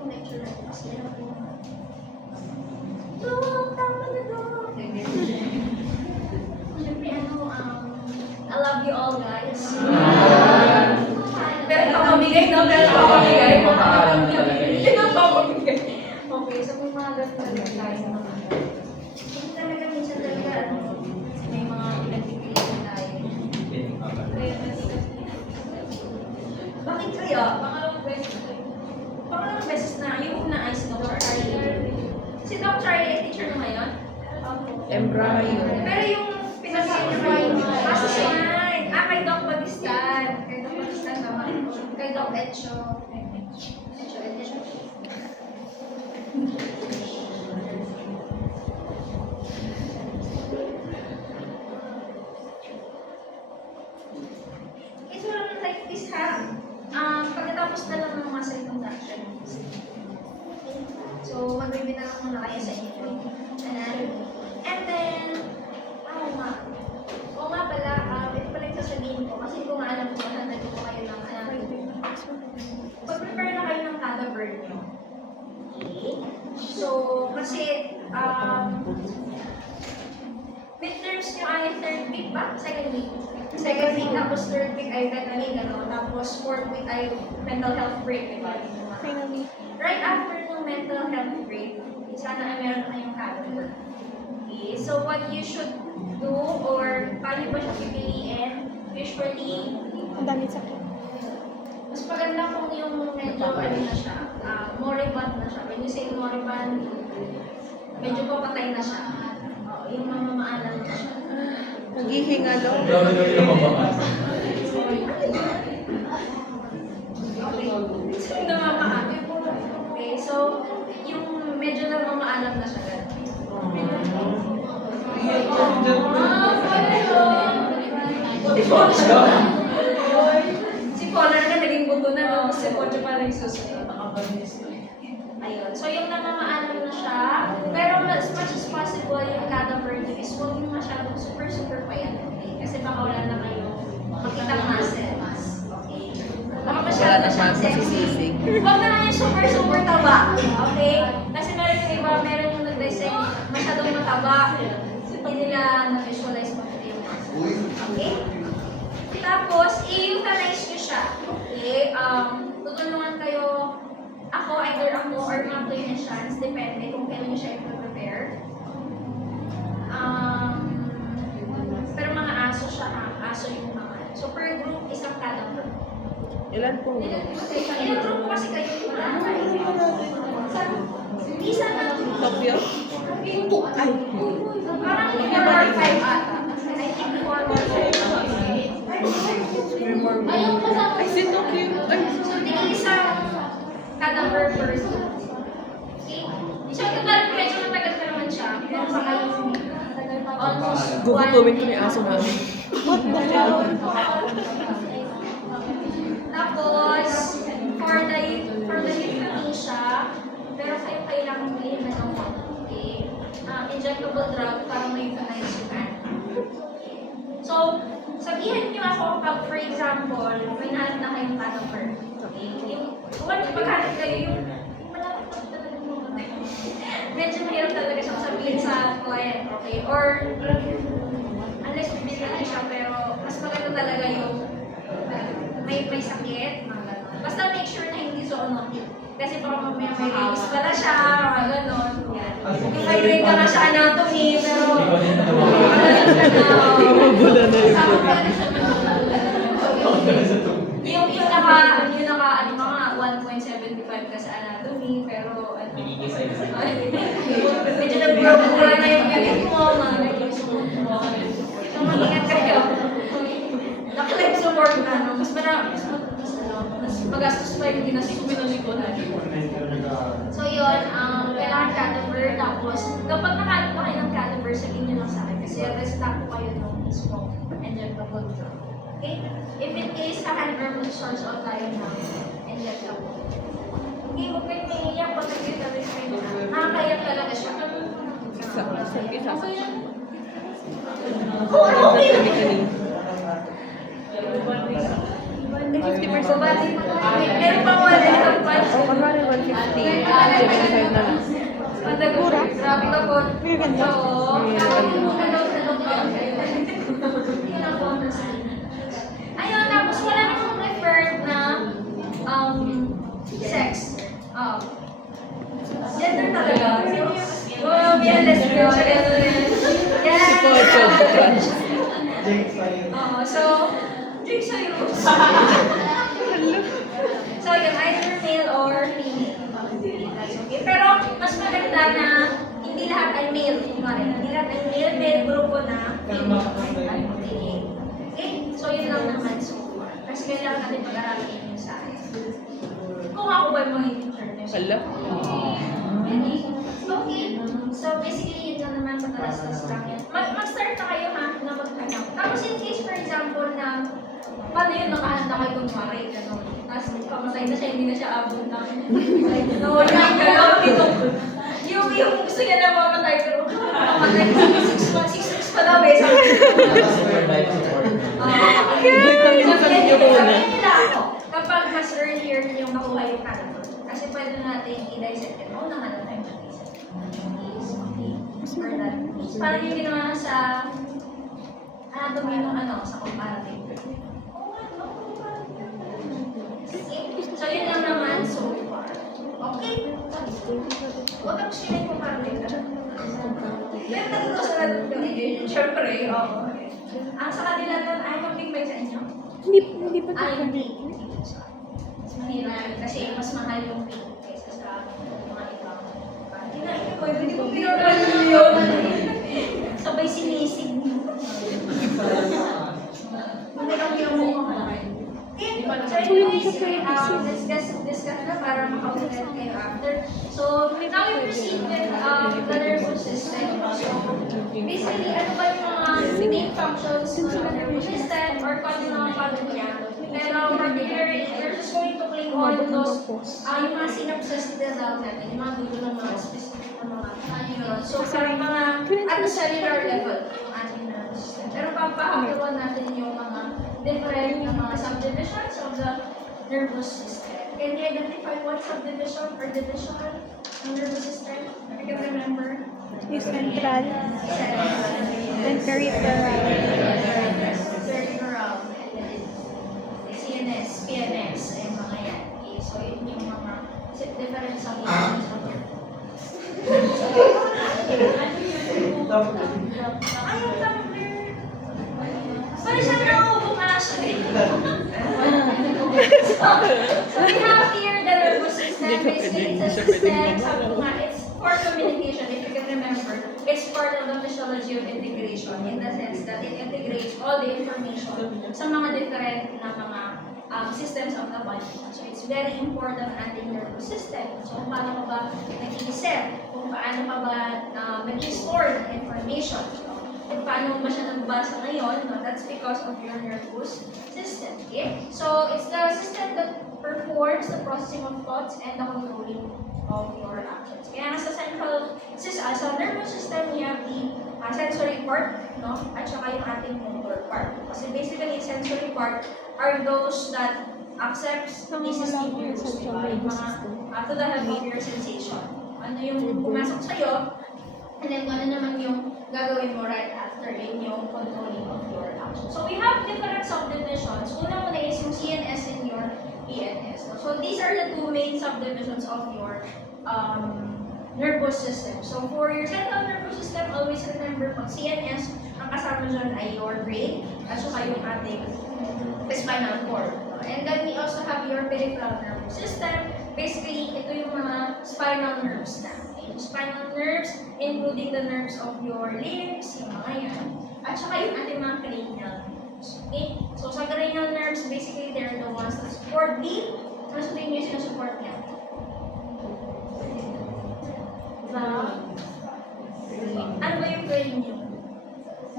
itong lecture natin kasi alam ko tama na doon. Siyempre, I love you all, guys. Pero papamigay na, pero papamigay. Okay, so may mga ganun talaga tayo sa mga hindi talaga minsan talaga may mga pinagpipilitan tayo. Bakit kaya? Pangalawang beses na yung una ay si Dr. Charlie. Si Dr. Charlie ay teacher na ngayon? Embra yun. Pero yung pinag-iwan niya kayo, kay Doc Bagistan. Kay Doc Bagistan naman. Kay Doc Etcho. Etcho. It's sort of like this ha. Pagkatapos na lang ng muscle contraction. So, mag-review na lang muna kayo sa inyo. And then, oo nga pala, ito pala yung sasabihin ko. Kasi kung alam ko, handal ko kayo ng pag-prepare na kayo ng cadaver nyo. Okay? So, kasi, midterms nyo ay third week ba? Second week. Second week, tapos third week ay veterinary, gano'n. Tapos fourth week ay mental health break, diba? Finally. Right after ng mental health break, sana ay meron na kayong cadaver. Okay, so what you should do or paano ba siya pipiliin? Usually, Ang dami sakit. mas maganda kung yung medyo na siya, moribund na siya. When you say moribund, medyo papatay na siya. Yung mamamaanan na siya. Naghihinga daw. Okay, namamaanan. Okay, so yung medyo namamaanan na siya. Si Polar na naging buto na, no? Si Pocho pa rin susunod. Ayun. So, yung namamaalam na siya, pero as much as possible, yung cadaver nyo is huwag yung masyadong super payat. Okay? Kasi baka wala na kayo makitang muscles. Okay? Baka masyado na siyang sexy. Huwag na lang yung super taba. Okay? Kasi meron yung iba, meron yung nag-dissect, masyadong mataba. Hindi nila na-visualize mo yung muscles. Okay? Tapos, i-euthanize nyo siya. Okay? Tutulungan kayo, either ako or mga clinicians, depende kung kailan nyo siya i-prepare. Pero mga aso siya, aso yung mga. So, per group, isang cadaver. Ilan po? Ilang group kasi kayo? Isa na. Tokyo? Ay. Parang 4 or 5 ata. I think 4 or 5. Ay, si Tokyo. Ay. So, tingin isang cadaver person. Okay? So, medyo matagal pa naman siya. Pero baka yung almost Gugutumin ko ni aso namin. What the hell? Tapos, for the euthanasia, pero kayo kailangan bilhin na ng injectable drug para ma-euthanize yung animal. So, sabihin niyo ako pag, for example, may nahanap na kayong cadaver. Okay? Yung paghanap kayo, yung malapit na talaga mo. Medyo mahirap talaga siya sabihin sa client, okay? Or, unless bibigyan niya siya, pero mas maganda talaga yung may sakit, mga gano'n. Basta make sure na hindi zoonotic. Kasi baka mamaya may rabies pala siya, mga gano'n. Yung may grade ka na sa anatomy, pero Bula na yun. yung naka 1.75 ka sa anatomy, pero medyo nagpura na yung unit mo, mga nag-support mo. So, mag-ingat kayo. Naka-life support na, no? Mas magastos pa yung ginastos ko ko na. So, yun, kailangan cadaver, tapos, kapag nakalit mo kayo ng cadaver, sabihin nyo lang sa akin, kasi restart ko kayo ng mismo, injectable drug. Okay? If in case, herbal source of tayo ng injectable. Okay, huwag kayo mahihiyak pag nag-euthanize kayo na. Nakakayak talaga siya. Isa. Okay. 50%. Meron pa 1 and a half months. Oh, kunwari 150. 75 na lang. Mura? Grabe ka po. May ganda. Oo. Kapag mo ka daw sa doktor. Yun ang bonus. Ayun, tapos wala namang preferred na sex. Gender talaga. Oh, yan, lesbian. Yes. Si Pocho, crush. So, drink sa'yo. So, yun, either male or female. That's okay. Pero, mas maganda na hindi lahat ay male. Kumari, hindi lahat ay male, may grupo na female. Okay? So, yun lang naman so far. Kasi kailangan natin pag-aralan yung science. Kung ako ba yung mga teacher? Hala. Okay. So, basically, yun lang naman matalas-tas lang yan. Mag-start na kayo ha, na maghanap. Tapos in case, for example, na paano yun, nakahanda kayo kunwari, gano'n. Tapos pamatay na siya, hindi na siya abot ng no, yung gano'n. Yung gusto niya na mamatay, pero pamatay na 6 months pa daw eh. Sabihin nila ako, kapag mas earlier yung makuha yung cancer, kasi pwede natin i-dissect yun. Oo naman na tayo mag-dissect. For that. Parang yung ginawa sa anatomy ng sa comparative. So, yun lang naman so far. Okay? Huwag kang sinay comparative. Pero natuto sa natin. Siyempre, oo. Ang sa kanila nun, ay mag-big sa inyo. Hindi pa Ay, ito. hindi. Mas mahirap kasi mas mahal yung pink kaysa sa mga ibang. Kinain ko, hindi ko pinapalala yun. Sabay sinisig. Magandang yung mga so anyways, discuss na para makaulit kayo after. So, now we proceed with the nervous system. So, basically, ano ba yung mga main functions ng nervous system or kung ano mga pattern niya. Pero particularly, we're just going to click on those, yung mga synapses na daw natin, yung mga dulo ng mga specific na mga neurons. So, parang mga at the cellular level, yung ating nervous system. Pero papahakuan natin yung mga different mga subdivisions of the nervous system. Can you identify what subdivision or division ng nervous system? If you can remember. Yung central. And peripheral. Cerebral. CNS, PNS, and mga yan. Okay, so yun yung mga different subdivisions of your ayun, tama. Sorry, siya nauubok na siya. So we have here the nervous system. Basically, it's a system. Sabi ko nga, it's for communication. If you can remember, it's part of the physiology of integration in the sense that it integrates all the information sa mga different na mga systems of the body. So it's very important ating nervous system. So kung paano ka ba nag-iisip, kung paano ka ba nag-store ng information, kung paano ba siya nabasa ngayon, no? That's because of your nervous system. Okay? So it's the system that performs the processing of thoughts and the controlling of your actions. Kaya sa central, sa nervous system, we have the sensory part, no? At saka yung ating motor part. Kasi basically, sensory part are those that accepts the stimulus, diba? Yung mga after the behavior sensation. Ano yung pumasok sa'yo, and then ano naman yung gagawin mo right after in yung controlling of your action. So we have different subdivisions. Una muna is yung CNS and your PNS. So these are the two main subdivisions of your nervous system. So for your central nervous system, always remember pag CNS, ang kasama dyan ay your brain at saka yung ating spinal cord. And then we also have your peripheral nervous system. Basically, ito yung mga spinal nerves na. Yung spinal nerves, including the nerves of your limbs, yung mga yan. At saka yung ating mga cranial nerves. Okay? So sa cranial nerves, basically, they're the ones that support the, ano sa tingin nyo sinasupport niya? Ano ba yung cranium?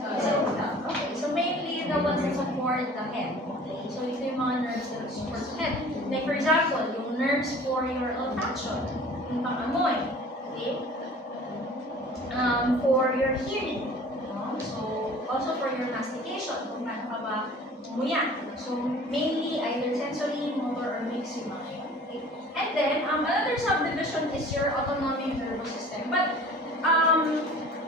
Okay, so mainly the ones that support the head. Okay, so ito yung mga nerves that support the head. Like for example, yung nerves for your olfaction, yung pang-amoy. Okay? For your hearing. No? So also for your mastication, kung paano ka ba umuya. So mainly either sensory, motor, or mixed yung mga yun. Okay? And then, another subdivision is your autonomic nervous system. But,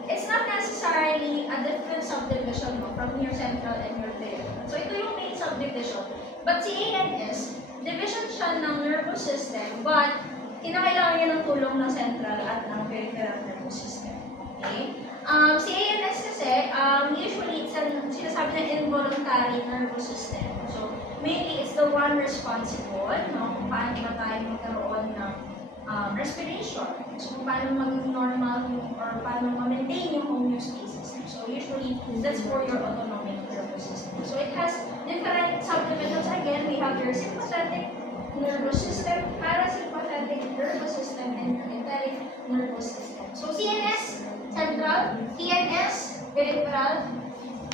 it's not necessarily a different subdivision from your central and your peripheral. So, ito yung main subdivision. But si ANS, division siya ng nervous system, but kinakailangan niya ng tulong ng central at ng peripheral nervous system. Okay? Si ANS kasi, usually, sinasabi na involuntary nervous system. So, mainly, it's the one responsible, no, kung paano ba tayo magkaroon ng respiration. So, kung paano maging normal yung, or paano ma-maintain yung homeostasis. So, usually, that's for your autonomic nervous system. So, it has different subdivisions. Again, we have your sympathetic nervous system, parasympathetic nervous system, and your enteric nervous system. So, CNS, central, TNS, peripheral.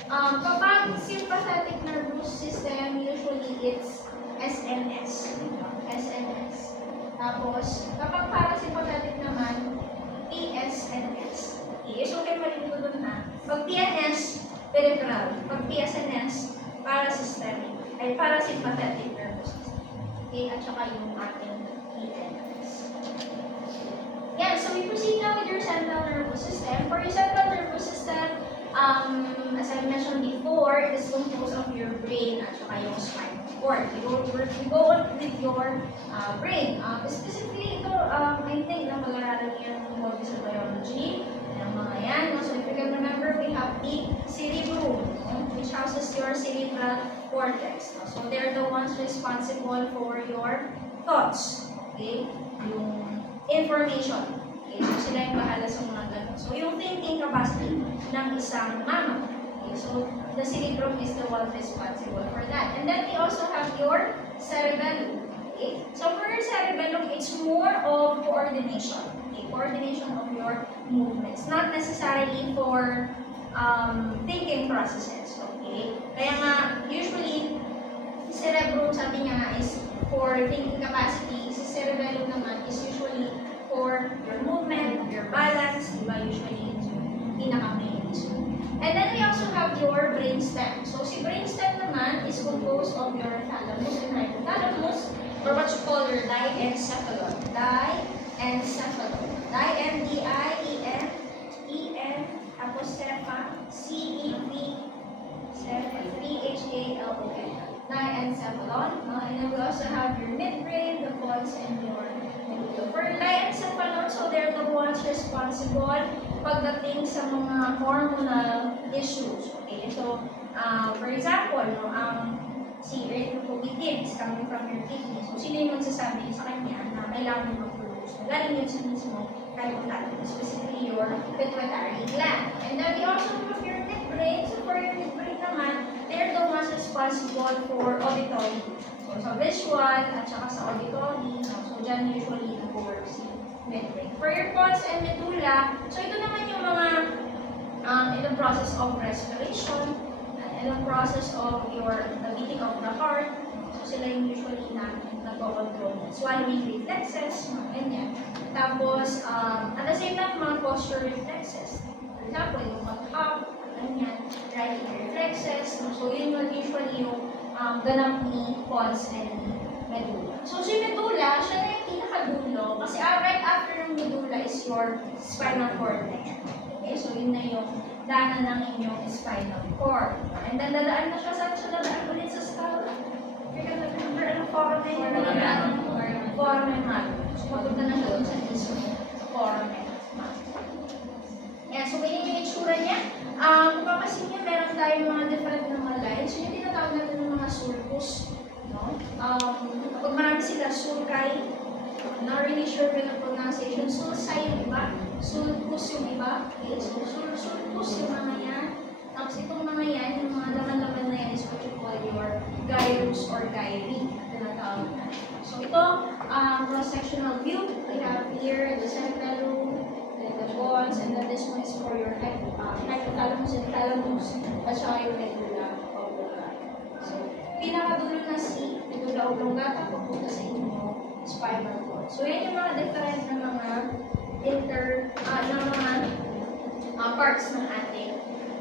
Kapag sympathetic nervous system, usually it's SNS. SNS. Tapos, kapag parasympathetic naman, PSNS. Okay, so kayo malito doon na. Pag TNS, peripheral. Pag PSNS, parasystemic. Ay, parasympathetic nervous system. Okay, at saka yung ating PNS. Yeah, so we proceed now with your central nervous system. For your central nervous system, as I mentioned before, it is composed of your brain at saka yung spinal cord. We go on with your brain. Specifically, ito, I think na pag-aralan niyo yung molecular biology, yung mga yan. So if you can remember, we have the cerebrum, which houses your cerebral cortex. So they're the ones responsible for your thoughts. Okay? Yung information. Okay? So sila yung bahala sa mga ganun. So yung thinking capacity ng isang mama. Okay? So the cerebrum is the one responsible for that. And then we also have your cerebellum. Okay? So for your cerebellum, it's more of coordination. Okay? Coordination of your movements. Not necessarily for thinking processes. Okay? Kaya nga, usually, cerebrum, sabi nga, is for thinking capacity. Si cerebellum naman is usually for your movement, your balance, diba? Usually, yung pinaka-main. And then we also have your brainstem. So, si brainstem naman is composed of your thalamus and hypothalamus, or what you call your diencephalon. Diencephalon. D-I-E-N-E-N, tapos cepha, C-E-P-H-A-L-O-N. Diencephalon. And then we also have your midbrain, the pons, and your medulla. For diencephalon, so they're the ones responsible pagdating sa mga hormonal issues. Okay, so for example, no, si erythropoietin is coming from your kidney. So sino yung magsasabi sa kanya na kailangan mo mag-produce? Galing yun sa mismo hypothalamus, specifically your pituitary gland. And then we also have your midbrain. So for your midbrain naman, they're the ones responsible for auditory. So sa visual at saka sa auditory, no? So dyan usually nag-work si midbrain. For your pons and medulla, so ito naman yung mga in the process of respiration, in the process of the beating of the heart. So sila yung usually nag-control. Swallowing reflexes, mga ganyan. Tapos, at the same time, mga posture reflexes. For example, yung mag-hop, ganyan, riding reflexes. So yun yung usually yung ganap ni pons and medulla. So si medulla, siya na yung pinakadulo kasi right after yung medulla is your spinal cord. Okay, so yun na yung daanan ng inyong spinal cord. And then dadaan na siya, saan siya dadaan ulit sa skull? If you can remember, anong foramen yung mga daan? Foramen magnum. So papunta na siya dun sa mismo foramen magnum. Yan, so ganyan yung itsura niya. Kung papasin niyo, meron tayong mga different na mga lines. So yung tinatawag natin ng mga sulcus. No? Kapag marami sila, sulci, not really sure with the pronunciation. Sulci yung iba, sulcus yung iba. Okay, so sulcus yung mga yan. Tapos itong mga yan, yung mga laman-laman na yan is what you call your gyrus or gyri. Tinatawag natin. So ito, cross-sectional view. We have here the cerebellum, then the pons, and then this one is for your hypothalamus and thalamus, at saka yung medulla oblongata. So, pinakadulo na si medulla oblongata papunta sa inyong spinal cord. So, yan yung mga different na mga parts ng ating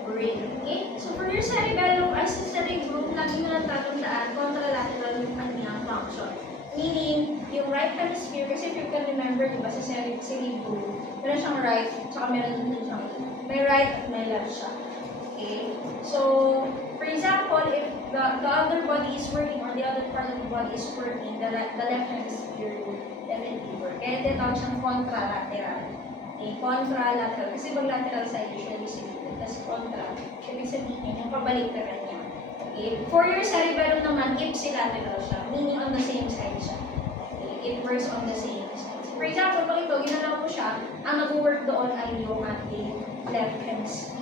brain. Okay? So, for your cerebellum, as sa cerebrum, lagi nyo lang tatandaan, contralateral yung kanyang function. Meaning, yung right hemisphere, kasi if you can remember, di ba, sa cerebro, meron siyang right, tsaka meron din siyang may right at may left siya. Okay? So, for example, if the other body is working or the other part of the body is working, the left hemisphere will definitely work. Kaya tinatawag siyang contralateral. Okay? Contralateral. Kasi pag lateral side, usually sinulit. Tapos contra, ibig sabihin, yung kabaliktaran niya. Okay? For your cerebellum naman, ipsilateral siya. Meaning on the same side siya. Okay? It works on the same side. For example, pag ito, ginalaw ko siya, ang nag-work doon ay yung ating left hemisphere.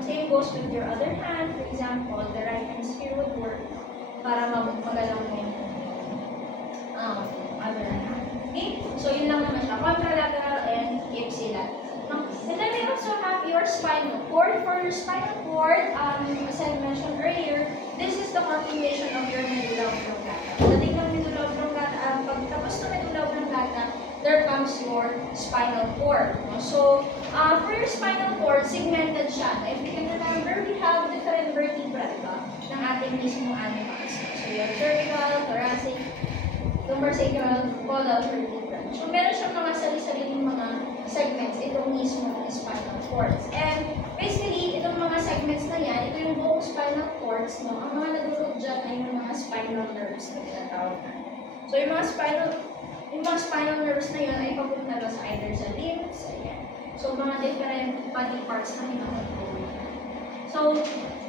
Same goes with your other hand. For example, the right hemisphere would work para magalaw mo yung other hand. Okay? So, yun lang naman siya. Contralateral and ipsilateral. And then we also have your spinal cord. For your spinal cord, as I mentioned earlier, this is the continuation of your medulla oblongata. Dating ng medulla oblongata, pagtapos ng medulla oblongata, there comes your spinal cord. So, for your spinal cord, segmented siya. If you can remember, we have different vertebrae ng ating mismong animals. So, your cervical, thoracic, lumbosacral, caudal vertebrae. So, meron siyang mga sarili-sariling mga segments, itong mismong spinal cords. And basically, itong mga segments na yan, ito yung buong spinal cords, no? Ang mga nagulog dyan ay yung mga spinal nerves na tinatawag na. So, yung mga spinal nerves na yun ay papunta na sa either sa limbs, ayan. So, mga different body parts na hinakontrol. So,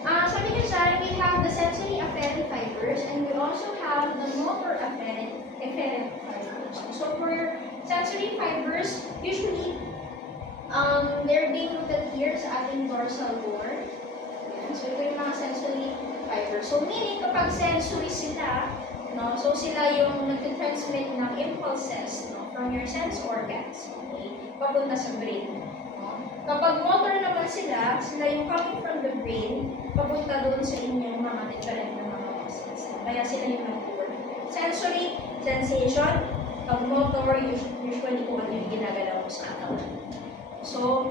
sabi niyo dyan, we have the sensory afferent fibers and we also have the motor afferent fibers. So, for sensory fibers, usually, they're being rooted here sa ating dorsal cord. Ayan. So, ito yung mga sensory fibers. So, meaning, kapag sensory sila, no, so sila yung nag-transmit ng impulses, no, from your sense organs, okay, papunta sa brain. No? Kapag motor naman sila yung coming from the brain, papunta doon sa inyong mga different na mga muscles. No? Kaya sila yung nag-work. Sensory, sensation. Pag motor, usually kung ano yung ginagalaw mo sa katawan. So,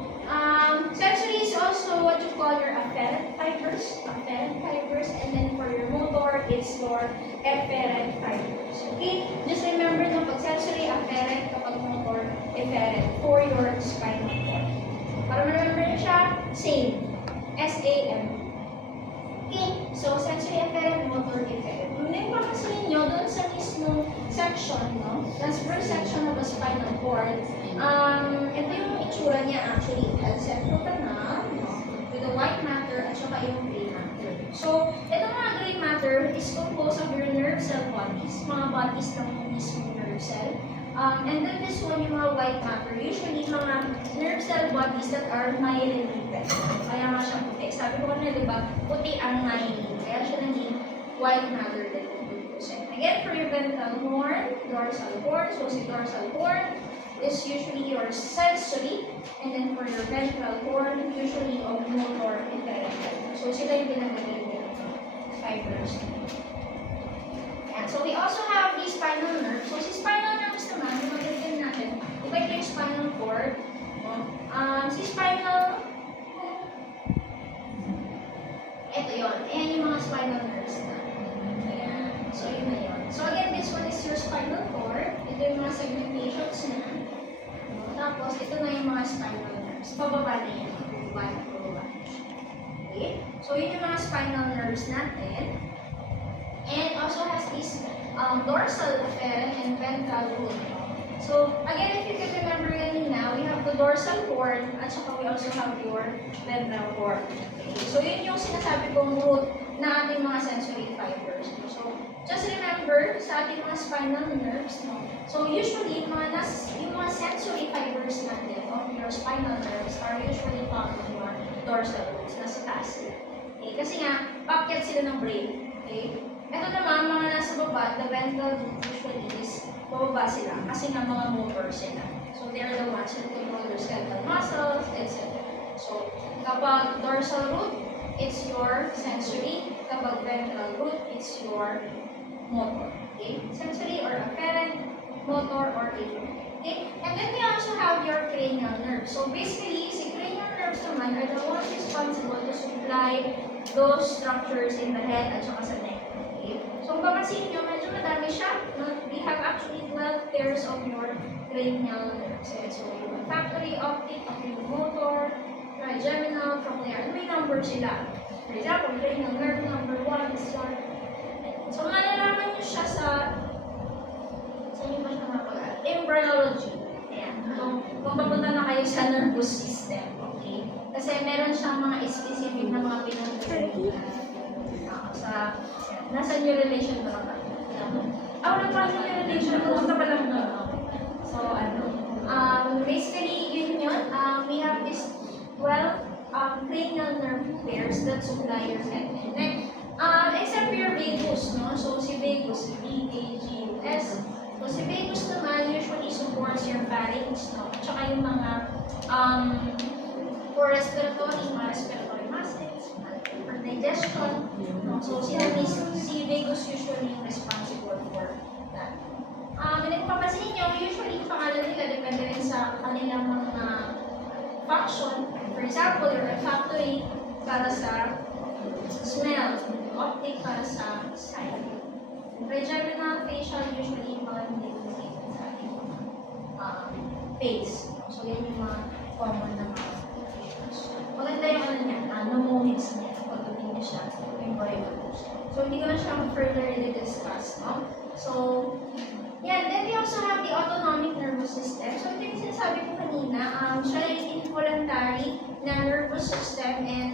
sensory is also what you call your afferent fibers, and then for your motor, it's your efferent fibers. Okay? Just remember na pag sensory, afferent, kapag motor, efferent for your spinal cord. Para ma-remember nyo siya, same. S-A-M. Okay? So, sensory, afferent, motor, efferent. Kung naipapasinin nyo, doon sa mismong section, no? Transverse section of the spinal cord, ito yung itsura niya actually. It has central canal, with the white matter at saka yung gray matter. So, itong mga gray matter is composed of your nerve cell bodies, mga bodies ng mismong nerve cell. And then this one, yung mga white matter, usually mga nerve cell bodies that are myelinated. Kaya nga siya puti. Sabi ko na, di ba, puti ang myelin. Kaya siya naging white matter din. Again, for your ventral horn, dorsal horn, so si dorsal horn is usually your sensory, and then for your ventral horn, usually of motor efferent fibers. So sila yung pinagagaling ng fibers. And so we also have the spinal nerve. So si spinal nerves naman, yung magagawin natin, iba ito yung spinal cord. Si spinal, ito yun. Ayan yung mga spinal nerves na. Ayan. So yun na yun. So again, this one is your spinal cord. Ito yung mga segmentations niya. Tapos, ito na yung mga spinal nerves. Pababa na yan. Pababa. Okay? So, yun yung mga spinal nerves natin. And also has this dorsal afferent and ventral root. So, again, if you can remember now, we have the dorsal cord at saka we also have your ventral cord. Okay? So, yun yung sinasabi kong root na ating mga sensory fibers. So, just remember sa ating mga spinal nerves, no? So usually, yung mga sensory fibers natin of your spinal nerves are usually found in your dorsal roots, nasa taas sila. Okay? Kasi nga, paakyat sila ng brain. Okay? Ito naman, mga nasa baba, the ventral root usually is bababa sila kasi nga mga motor sila. So they're the ones who control your skeletal muscles, etc. So, kapag dorsal root, it's your sensory. Kapag ventral root, it's your motor. Okay? Sensory or afferent, motor or efferent. Okay? And then we also have your cranial nerves. So basically, si cranial nerves naman are the ones responsible to supply those structures in the head at saka sa neck. Okay? So kung papansin nyo, medyo madami siya. No? We have actually 12 pairs of your cranial nerves. So yung olfactory, optic, oculomotor, trigeminal, cochlear. May number sila. For example, cranial nerve number 1 is 1. So malalaman nyo siya sa saan yung ba siya mapag-aral? Embryology. Ayan. Kung papunta na kayo sa nervous system. Okay? Kasi meron siyang mga specific na mga pinag-training sa nasa new relation pa naman. Wala pa sa new relation. Pumunta pa lang doon. So, basically, yun. We have this 12 cranial nerve pairs that supply your head and neck. Except for your vagus, no? So, si vagus, V-A-G-U-S. So, si vagus naman usually supports your pharynx, no? At saka yung mga for respiratory muscles, for digestion, no? So, si vagus usually yung responsible for that. And kung papansin nyo, usually yung pangalan nila depende rin sa kanilang mga function. For example, your olfactory para sa smell, optic para sa sight. Trigeminal, facial, usually yung mga hindi located sa ating face. So, yan yung mga common na mga issues. Maganda yung mnemonics niya. Pagdating niya siya, yung variables. So, hindi ko na siya further i-discuss, no? So, yan. Then, we also have the autonomic nervous system. So, ito yung sinasabi ko kanina, siya yung involuntary na nervous system and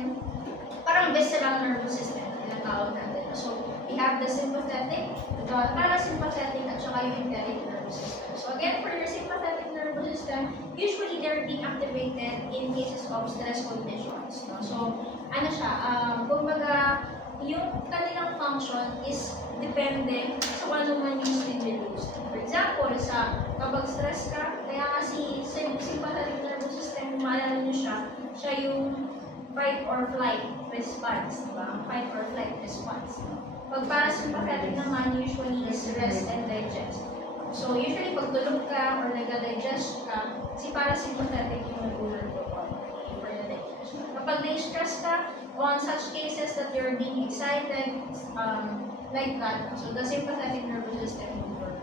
parang visceral nervous system na tinatawag natin. So, we have the sympathetic, the parasympathetic, at saka yung enteric nervous system. So, again, for your sympathetic nervous system, usually they're being activated in cases of stress conditions. No? So, ano siya, kumbaga, yung kanilang function is depende sa kung ano man yung stimulus. For example, kapag stress ka, kaya nga si sympathetic nervous system, maalala nyo siya yung fight or flight response, diba? Fight or flight response. Pag parasympathetic naman, usually is rest and digest. So, usually pag tulog ka or nag-digest ka, si parasympathetic yung nag-work for the digestion. Kapag na-stress ka, on such cases that you're being excited, like that, so the sympathetic nervous system will work.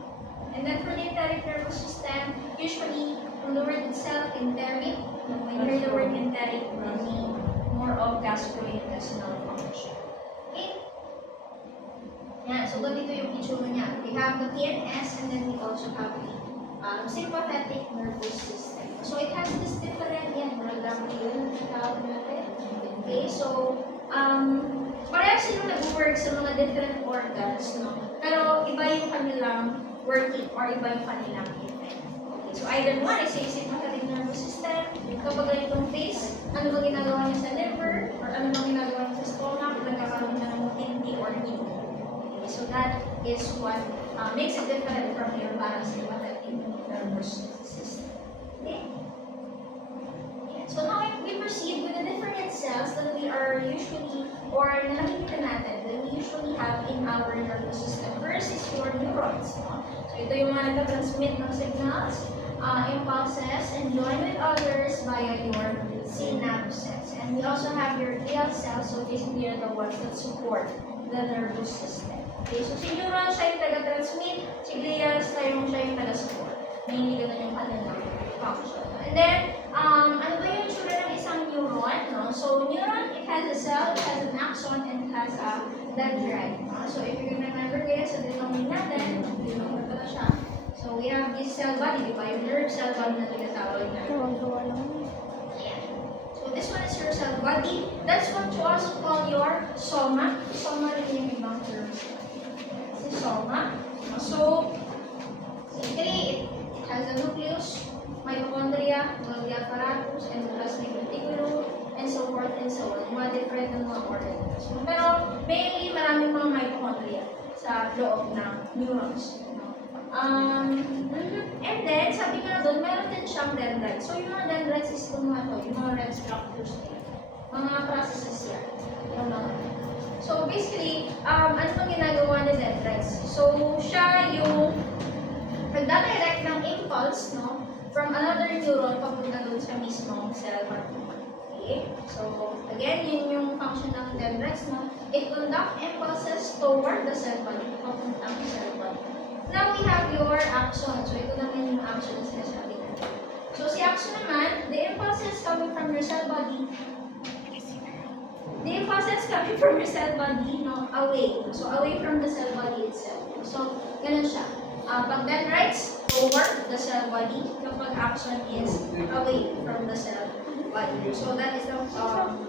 And then for the enteric nervous system, usually, from the word itself, enteric, when you hear the word enteric, it will mean more of gastrointestinal function. Okay? Yeah, so ganito yung itsura niya. We have the PNS and then we also have the sympathetic nervous system. So it has this different, program yun, tawag natin. Okay, so, parehas sila nag-work sa mga different organs, no? Pero iba yung kanilang working or iba yung kanilang effect. Okay, so either one is yung sympathetic nervous system, kapag ganitong phase, ano ba ginagawa niya sa liver, or ano ba ginagawa niya sa stomach, nagkakaroon niya ng motility or heat. Okay, so that is what makes it different from your parasympathetic nervous system. Okay? So now we proceed with the different cells that we are usually, or na nakikita natin, that we usually have in our nervous system. First is your neurons. No? So ito yung mga nagtatransmit ng signals, impulses, and join with others via your synapses. And we also have your glial cells, so basically are the ones that support the nervous system. Okay, so si neuron siya yung taga-transmit, si glial siya yung taga-support. Mainly ganun yung kanilang function. And then, ano ba yung itsura ng isang neuron? No? So, neuron, it has a cell, it has an axon, and it has a dendrite. So, if you remember guys, sa denominator natin, denominator na siya. So, we have this cell body, di ba? Yung nerve cell body na tinatawag na. Yeah. So, this one is your cell body. That's what you also call your soma. Soma rin yung ibang term. Si soma. So, basically, it has a nucleus, mitochondria, Golgi apparatus, endoplasmic reticulum, and so forth and so on. Mga different ng mga organs. Pero mainly maraming mga mitochondria sa loob ng neurons. And then, sabi nga doon, meron din siyang dendrites. So yung mga dendrites is yung mga to, yung mga red structures niya. Mga processes yan. So basically, ano pang ginagawa ni dendrites? So siya yung nagdadirect ng impulse, no? From another neuron papunta doon sa mismong cell body. Okay, Okay? So, again, yun yung function ng dendrites, no? It conducts impulses toward the cell body, papuntang cell body. Now, we have your axon. So, ito naman yung axon na sinasabi natin. So, si axon naman, the impulses coming from your cell body, no, away. So, away from the cell body itself. So, ganun siya. Pag dendrites, toward the cell body. Kapag axon is away from the cell body. So, that is the function.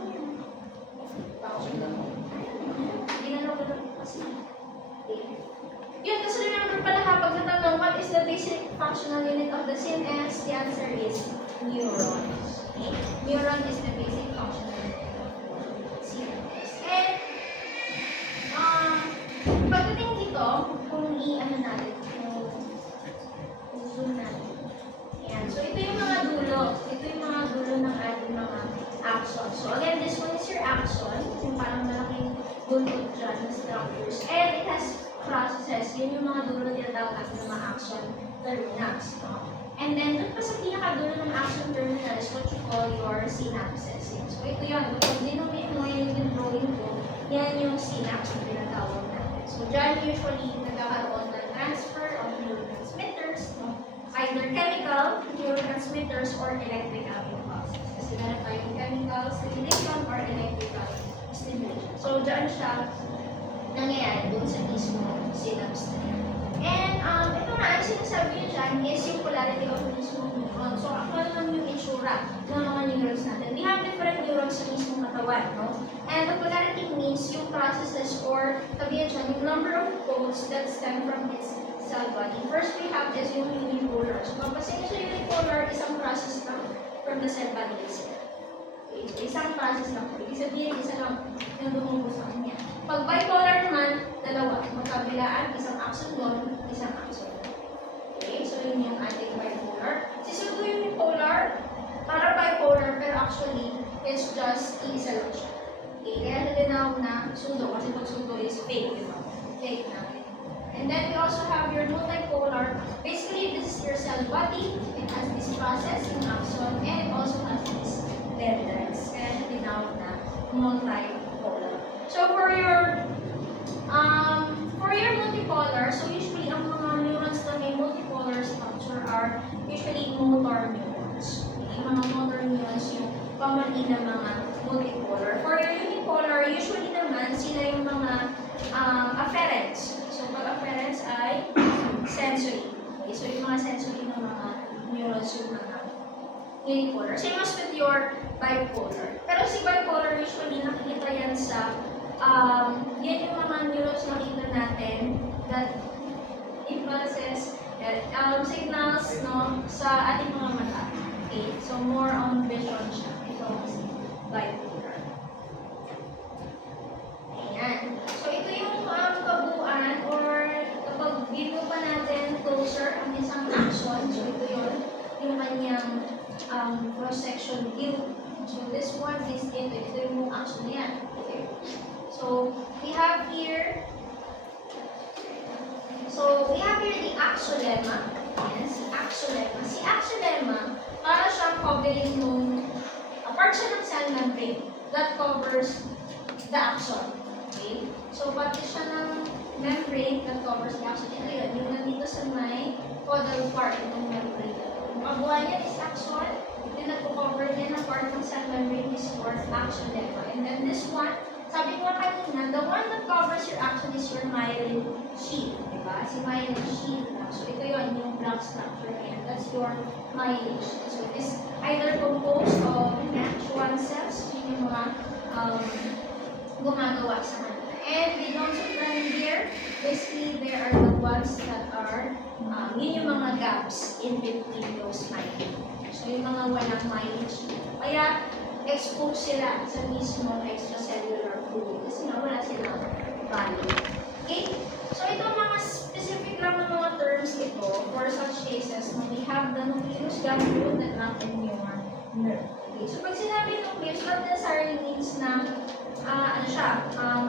Ginano ko na kasi. Yun, kasi remember pala ha, pag natanong, what is the basic functional unit of the CNS? The answer is neurons. Okay? Neuron is the basic functional unit of CNS. And, pagdating dito, kung i-ano natin, kung zoom natin. Ayan. So, ito yung mga dulo. Ito yung mga dulo ng ating mga axon. So, again, this one is your axon. Yung parang malaking dulo dyan na structures. And it has processes. Yun yung mga dulo na tinatawag natin ng mga axon terminals. No? And then, dun pa sa pinakadulo ng axon terminal is what you call your synapses. So, ito yun. Kung dinumit mo yung drawing ko, yan yung synapse na tinatawag natin. So, dyan usually nagkakaroon ng transfer of neurotransmitters, no? Either chemical neurotransmitters or electrical impulses. Kasi meron tayong chemical stimulation or electrical stimulation. So, dyan siya nangyayari doon sa mismo synapse na yan. And, ito nga, ang sinasabi niya dyan is yung polarity of the mismo neuron. So, ako naman yung itsura ng mga neurons natin. We have different neurons sa mismo katawan, no? And the polarity means yung processes or, sabihin dyan, yung number of codes that stem from its cell body. First, we have is yung unipolar. So, kapag sa unipolar, isang process lang from the cell body itself. Okay, so isang process lang. Ibig sabihin, isa lang yung dumunggo sa kanya. Pag bipolar naman, dalawa. Magkabilaan, isang axon doon, isang axon doon. Okay, so yun yung ating bipolar. Sisundo yung bipolar, para bipolar, pero actually, it's just iisa lang siya. Okay, kaya natinawag na sundo, kasi pag sundo is fake, di ba? Fake na. And then we also have your multipolar. Basically, this is your cell body. It has this process, yung axon, and it also has this dendrites. Kaya natinawag na multipolar. So for your multipolar, so usually ang mga neurons na may multipolar structure are usually motor neurons. Yung mga motor neurons yung commonly na mga multipolar. For your unipolar, usually naman sila yung mga afferents. So pag afferents ay sensory. Okay, so yung mga sensory ng mga neurons yung mga unipolar. Same as with your bipolar. Pero si bipolar usually nakikita yan sa yan yung mga neurons nakita natin that impulses signals no, sa ating mga mata. Okay? So more on vision siya. Ito kasi bipolar. Ayan. So ito yung kabuuan or kapag view pa natin closer ang isang axon. So ito yung kanyang cross-section view. So this one is ito yung axon niya. Okay. So we have here the axolemma. Yes, axolemma. Si axolemma, para siyang covering nung part siya ng cell membrane that covers the axon. Okay? So pati siya ng membrane that covers the axon. Ito yun, yung nandito sa may caudal part ng membrane. Yung kabuuan niya is axon. Yung nagpo-cover din na part ng cell membrane is called axolemma. And then this one, sabi ko kanina, the one that covers your axon is your myelin sheath. Diba? Si myelin sheath lang. So ito yun, yung black structure yan. That's your myelin sheath. So it is either composed of Schwann cells, yun yung mga gumagawa sa kanila. And the non-supreme here, basically they are the ones that are, yun yung mga gaps in between those myelin. So yung mga walang myelin sheath. Kaya, exposed sila sa mismo extracellular fluid kasi nga wala silang value. Okay? So ito mga specific lang ng mga terms ito for such cases na we have the nucleus ganglion that natin yung nerve. Okay? So pag sinabi nucleus, not necessarily means na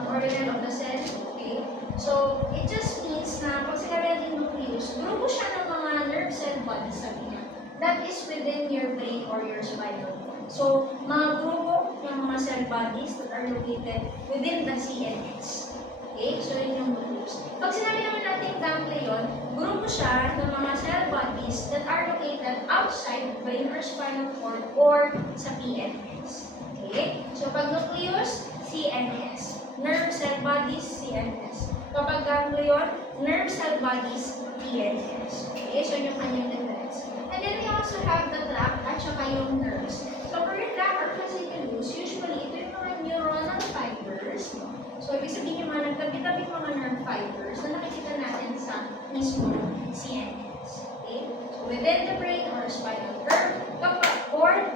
organ of the cell. Okay? So it just means na pag sinabi natin nucleus, grupo siya ng mga nerve cell bodies sabi niya. That is within your brain or your spinal cord. So, mga grupo ng mga cell bodies that are located within the CNS. Okay? So, yun yung nucleus. Pag sinabi naman natin ganglion, grupo siya ng mga cell bodies that are located outside the brain or spinal cord or sa PNS. Okay? So, pag nucleus, CNS. Nerve cell bodies, CNS. Kapag ganglion, nerve cell bodies, PNS. Okay? So, yung kanyang difference. And then we also have the tract at saka yung nerves. So, for your tract or fasciculus, usually, ito yung mga neuronal fibers. No? So, ibig sabihin yung mga nagtabi-tabi mga nerve fibers na nakikita natin sa mismo CNS. Okay? So, within the brain or spinal nerve,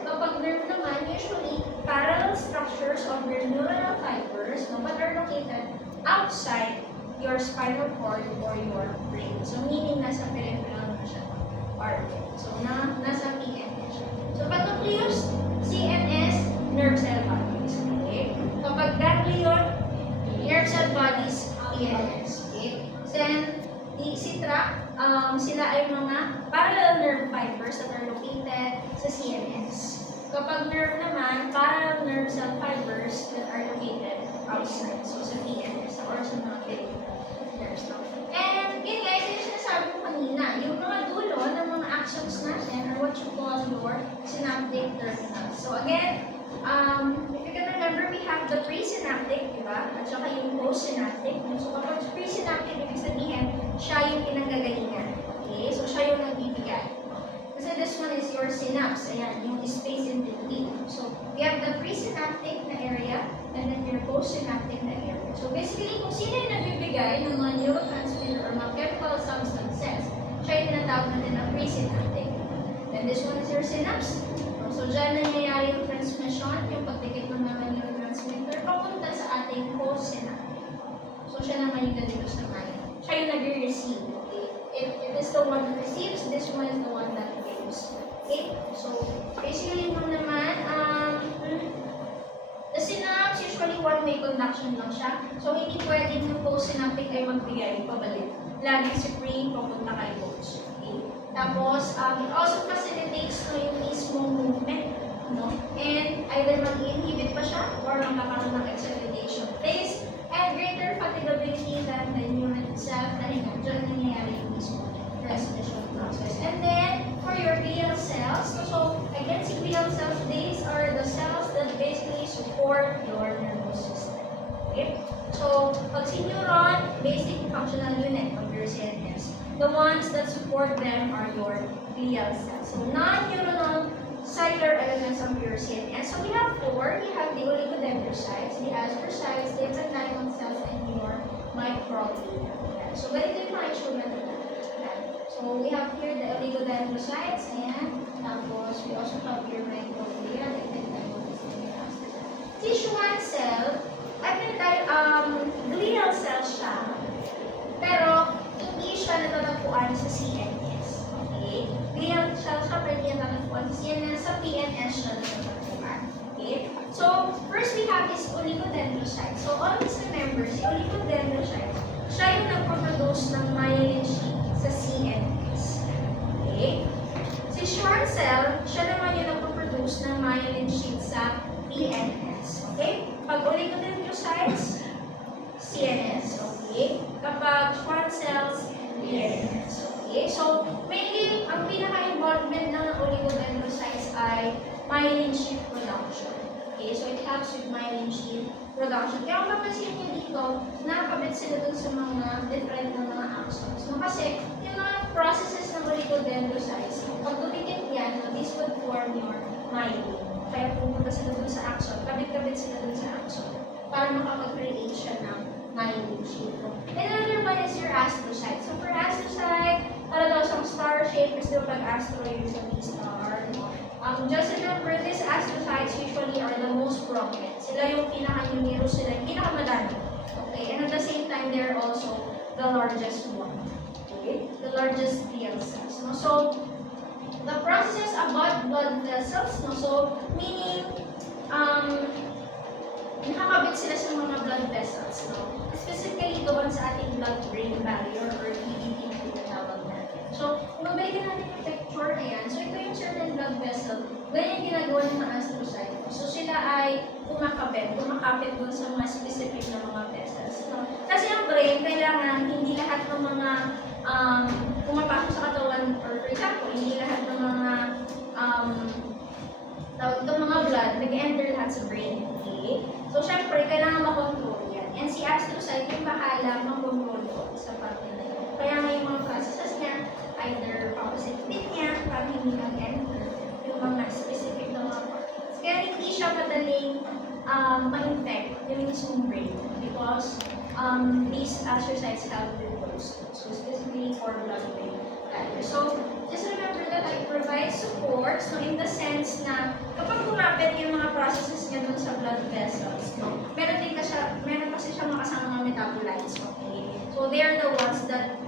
kapag nerve naman, usually, parallel structures of your neuronal fibers, no, but are located outside your spinal cord or your brain. So, meaning nasa peripheral na siya. So, nasa PNS siya. So, pag nucleus, CNS, nerve cell bodies. Okay? Kapag ganglion, nerve cell bodies, PNS. Okay? Then, si tract, sila ay mga parallel nerve fibers that are located sa CNS. Kapag nerve naman, parallel nerve cell fibers that are located outside. So, sa PNS or sa mga peripheral nerves. And, yun guys, yung sinasabi ko kanina, yung mga dulo ng mga axons natin are what you call your synaptic terminals. So, again, if you can remember, we have the presynaptic, di ba? At saka yung postsynaptic. So, kapag presynaptic, ibig sabihin, siya yung pinanggagalingan. Okay? So, siya yung nagbibigay. Kasi this one is your synapse. Ayan, yung space in between. So, we have the presynaptic na area and then your postsynaptic na area. So, basically, kung sino yung nagbibigay ng mga neurotransmitter or mga chemical substances, siya yung tinatawag natin na presynaptic. Then, this one is your synapse. So, dyan nangyayari yung transmission, yung pagdikit ng mga neurotransmitter, papunta sa ating postsynaptic. So, siya naman yung dito sa mind. Siya yung nag-receive. Okay? It is the one that receives, this one is the one that gives. Okay? So, basically mo naman, the synapse, usually one-way conduction lang siya. So, hindi pwedeng yung postsynaptic ay magbigay, pabalik. Lagi si pre, papunta kay post. Okay? Tapos, it also facilitates no, yung mismong movement. No? And either mag-inhibit pa siya or magkakaroon ng excitation phase and greater fatigability than the neuron itself dahil nga dyan nangyayari yung mismo transmission process. And then, for your glial cells, so again, si glial cells, these are the cells that basically support your nervous system. Okay? So, pag si neuron, basic functional unit of your CNS. The ones that support them are your glial cells. So, non-neuronal cellular elements of your CNS. So, we have four. We have the oligodendrocytes, the astrocytes, the ependymon cells, and your microglia. So, ganito yung mga itsura nila. So, we have here the oligodendrocytes, and tapos we also have your microglia, the ependymon cells, and the astrocytes. Si Schwann cell, glial cell siya, pero hindi siya natatagpuan sa CNS. Okay? Glial cell siya, pero hindi natatagpuan sa CNS. Sa PNS siya natatagpuan. Okay? So, first we have is oligodendrocytes. So, always remember, si oligodendrocytes, siya yung nagproduce ng myelin sheath sa CNS. Okay? Si Schwann cell, siya naman yung nagproduce ng myelin sheath sa PNS. Okay? Pag oligodendrocytes, CNS. Okay? Kapag Schwann cells, PNS. Okay? So, mainly, ang pinaka-involvement ng oligodendrocytes ay myelin sheath production. Okay? So, it helps with myelin sheath production. Kaya kung mapansin nyo dito, nakakabit sila dun sa mga different na mga axons. No? Kasi, yung mga processes ng oligodendrocytes, pag dumikit yan, this would form your myelin. Kaya pupunta sila dun sa axon, kabit-kabit sila dun sa axon para makapag-create siya ng myelin sheath. And another one is your astrocyte. So for astrocyte, para daw siyang star shape, kasi daw pag astro yung sa star. Just remember, these astrocytes usually are the most prominent. Sila yung pinaka-numerous, sila yung pinakamadami. Okay, and at the same time, they're also the largest one. Okay, the largest glial cells. No? So, the processes about blood vessels, no? So, meaning, nakakabit sila sa mga blood vessels, no? Specifically, doon sa ating blood-brain barrier or BBB na tinatawag natin. So, kung mabalikan natin yung picture, ayan. So, ito yung certain blood vessel. Ganyan ginagawa ng mga astrocyte. So sila ay kumakapit dun sa mga specific na mga vessels. No? Kasi ang brain, kailangan hindi lahat ng mga pumapasok sa katawan, or for example, hindi lahat ng mga tawag itong mga blood, nag-enter lahat sa brain. Okay? So, syempre, kailangan makontrol yan. And si astrocyte yung bahala mag-control doon sa parte na yun. Kaya nga yung mga processes niya, either papasigpit niya para hindi mag-enter yung mga specific na mga parts. Kaya hindi siya madaling ma-infect yung mismong brain because these astrocytes have been closed. So, specifically for blood-brain barrier. So, just remember that I provide support, so in the sense na kapag kumapit yung mga processes niya dun sa blood vessels, no, meron kasi siyang makasama mga metabolites, okay? So they are the ones that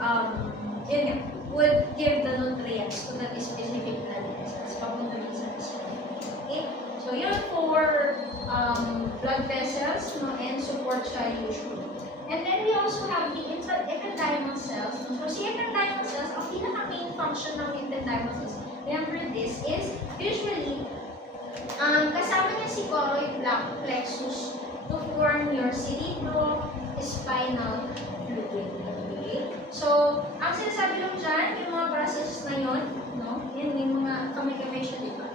would give the nutrients to that specific blood vessels papunta dun sa specific. Okay? So yun for blood vessels, no, and support siya usually. And then we also have the ependymal cells. So si ependymal cells, ang pinaka-main function ng ependymal cells, remember this, is usually kasama niya si choroid plexus to form your cerebrospinal fluid. Okay? So, ang sinasabi lang dyan, yung mga processes na yun, no? Yan yung mga kamay-kamay siya, di ba?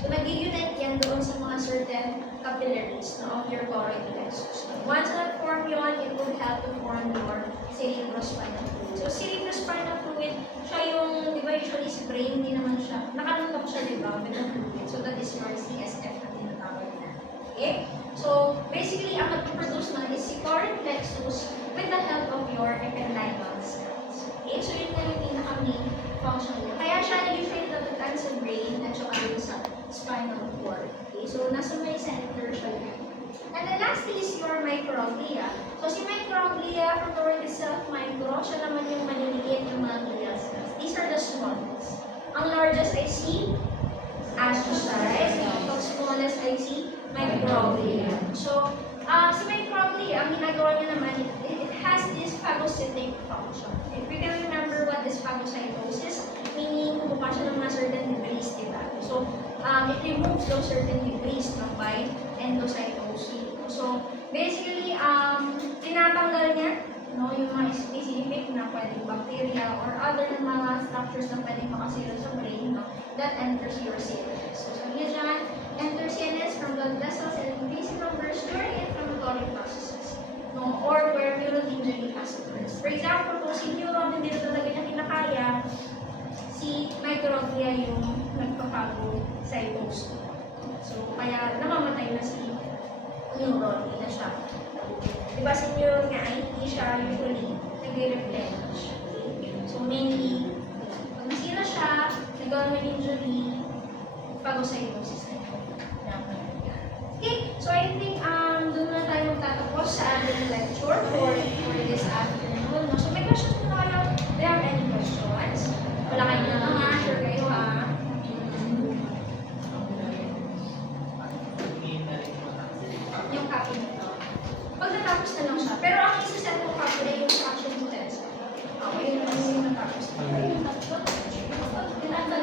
So, nag-unite yan doon sa mga certain capillaries, no, of your choroid plexus. Once na-form yun, it would help to form your cerebrospinal fluid. So, cerebrospinal fluid, siya yung, di ba, usually sa brain, hindi naman siya, nakaluntok siya, di ba, with the fluid. So, that is your CSF na tinatawag na. Okay? So, basically, ang mag-produce na is si choroid plexus with the help of your ependymal cells. Okay? So, yun na yung pinaka-main function niya. Kaya siya usually natutag sa brain at saka yung sa spinal cord. Okay? So, nasa may center siya yan. And then lastly is your microglia. So, si microglia, from the word itself, micro, siya naman yung maliliit yung mga glial cells. These are the small ones. Ang largest ay si astrocytes. Ang smallest ay si microglia. So, si microglia, ang ginagawa niya naman, it has this phagocytic function. If we can remember what is phagocytosis, meaning kumuha siya ng mga certain debris, diba? So, it removes those certain debris by endocytosis. So, basically, tinatanggal niya, no, yung mga specific na pwedeng bacteria or other mga structures na pwedeng makasira sa brain, no, that enters your CNS. So, sabi niya dyan, enters CNS from blood vessels and increasing numbers during inflammatory processes, no, or where neural injury has occurred. For example, kung si neuron hindi na talaga niya kinakaya, si microglia yung nagpaphagocytose. So, kaya namamatay na si neuron, hindi na siya. Diba si neuron nga ay hindi siya usually nag-replenish. So, mainly, pag nasira siya, nagawa ng injury, phagocytosis na yun. Okay, so I think doon na tayo magtatapos sa ating lecture for this afternoon. No? So, may questions po na kayo? Do you have any questions? Wala kayo na sure kayo ha? Yung copy nito. Pag natapos na lang siya. Pero ang isa-set mo copy na yung action potential. Okay, yun lang yung natapos na.